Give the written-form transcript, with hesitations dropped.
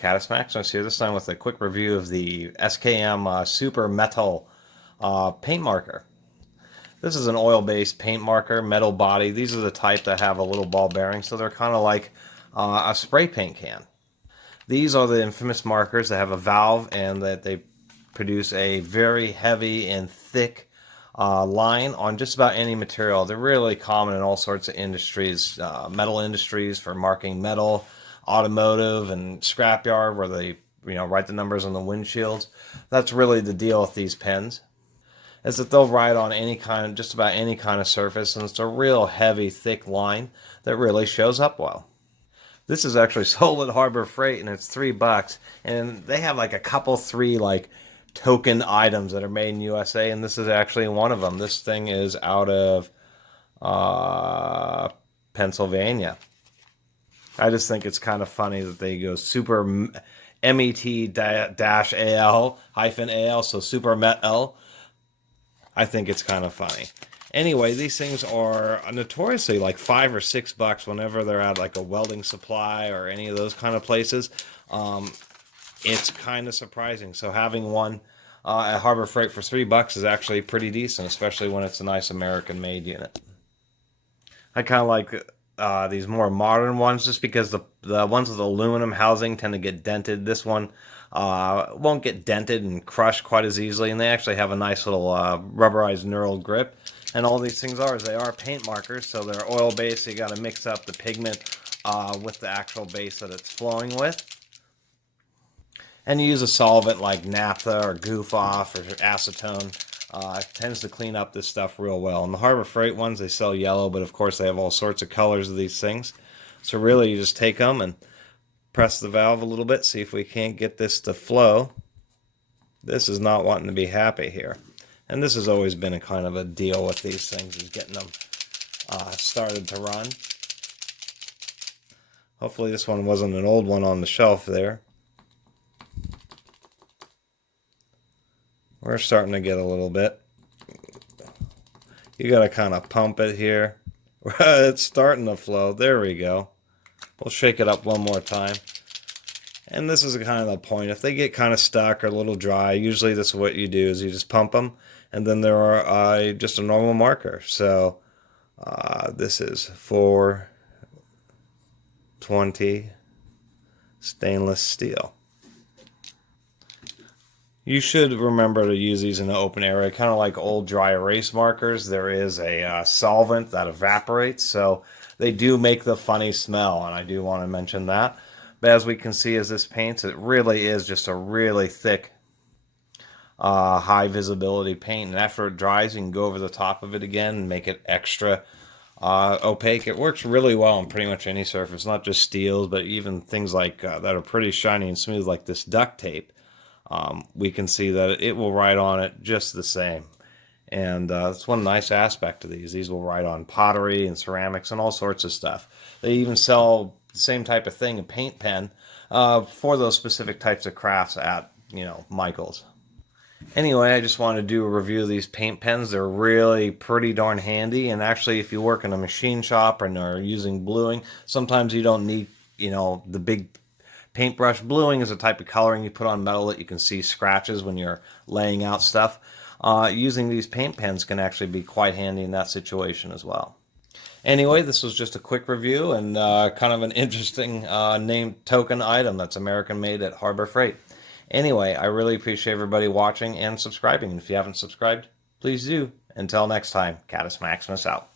Caddis Maximus here, this time with a quick review of the SKM Super Metal paint marker. This is an oil-based paint marker, metal body. These are the type that have a little ball bearing, so they're kind of like a spray paint can. These are the infamous markers that have a valve and that they produce a very heavy and thick line on just about any material. They're really common in all sorts of industries, metal industries for marking metal, automotive and scrapyard where they write the numbers on the windshields. That's really the deal with these pens, is that they'll write on any kind, just about any kind of surface, and it's a real heavy, thick line that really shows up well. This is actually sold at Harbor Freight, and it's $3, and they have like a couple, three like token items that are made in USA, and this is actually one of them. This thing is out of Pennsylvania. I just think it's kind of funny that they go super MET-AL-AL, so super metal. I think it's kind of funny. Anyway, these things are notoriously like $5 or $6 whenever they're at like a welding supply or any of those kind of places. It's kind of surprising. So having one at Harbor Freight for $3 is actually pretty decent, especially when it's a nice American-made unit. I kind of like these more modern ones just because the ones with aluminum housing tend to get dented. This one won't get dented and crushed quite as easily, and they actually have a nice little rubberized knurled grip. And all these things they are paint markers, so they're oil-based, so you got to mix up the pigment with the actual base that it's flowing with. And you use a solvent like naphtha or goof off or acetone. It tends to clean up this stuff real well. And the Harbor Freight ones, they sell yellow, but of course they have all sorts of colors of these things. So really you just take them and press the valve a little bit, see if we can't get this to flow. This is not wanting to be happy here. And this has always been a kind of a deal with these things, is getting them started to run. Hopefully this one wasn't an old one on the shelf there. We're starting to get a little bit. You got to kind of pump it here. It's starting to flow. There we go. We'll shake it up one more time. And this is kind of the point. If they get kind of stuck or a little dry, usually this is what you do, is you just pump them. And then there are just a normal marker. So this is 420 stainless steel. You should remember to use these in an open area, kind of like old dry erase markers. There is a solvent that evaporates, so they do make the funny smell, and I do want to mention that. But as we can see as this paints, it really is just a really thick, high visibility paint. And after it dries, you can go over the top of it again and make it extra opaque. It works really well on pretty much any surface, not just steels, but even things like that are pretty shiny and smooth, like this duct tape. We can see that it will write on it just the same. And that's one nice aspect of these. These will write on pottery and ceramics and all sorts of stuff. They even sell the same type of thing, a paint pen, for those specific types of crafts at, Michael's. Anyway, I just wanted to do a review of these paint pens. They're really pretty darn handy. And actually, if you work in a machine shop and are using bluing, sometimes you don't need, the big paintbrush. Bluing is a type of coloring you put on metal that you can see scratches when you're laying out stuff. Using these paint pens can actually be quite handy in that situation as well. Anyway, this was just a quick review and kind of an interesting named token item that's American made at Harbor Freight. Anyway, I really appreciate everybody watching and subscribing. And if you haven't subscribed, please do. Until next time, Caddis Maximus out.